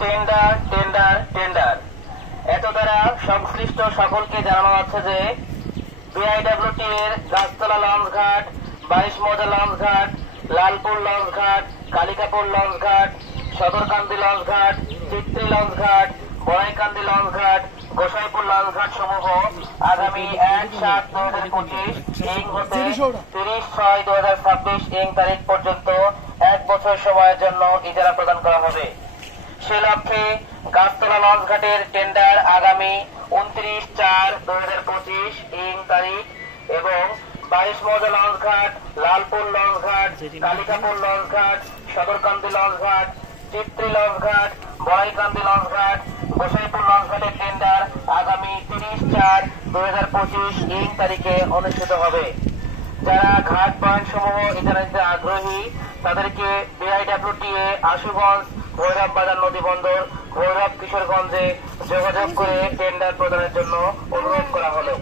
Tender tender tender এত দ্বারা সংশ্লিষ্ট সকলকে জানানো হচ্ছে যে বিআইডব্লিউটি এর গাছতলা লঞ্চঘাট, 22 মৌজা লঞ্চঘাট, লালপুর লঞ্চঘাট, কালিকাপুর লঞ্চঘাট, সদরকান্দি লঞ্চঘাট, চিত্রি লঞ্চঘাট, বড়াইকান্দি লঞ্চঘাট, গোসাইপুর লঞ্চঘাট সমূহ আগামী 1/7/2025 ইং হতে 30/6/2026 ইং তারিখ পর্যন্ত 1 বছর সময়ের জন্য ইজারা প্রদান করা হবে। সে লক্ষ্যে গাছতলা লঞ্চঘাটের টেন্ডার আগামী 29/4/2025 ইং তারিখ এবং 22 মৌজা লঞ্চঘাট, লালপুর লঞ্চঘাট, কালিকাপুর লঞ্চঘাট, সদরকান্দি লঞ্চঘাট, চিত্রি লঞ্চঘাট, বড়াইকান্দি লঞ্চঘাট, গোসাইপুর লঞ্চঘাটের টেন্ডার আগামী 30/4/2025 ইং তারিখে অনুষ্ঠিত হবে। যারা ঘাট পয়েন্ট সমূহ ইজারা নিতে আগ্রহী তাদেরকে বিআইডব্লিউটিএ আশুগঞ্জ, ভৈরব বাজার নদী বন্দর, ভৈরব কিশোরগঞ্জে যোগাযোগ করে টেন্ডার প্রদানের জন্য অনুরোধ করা হলো।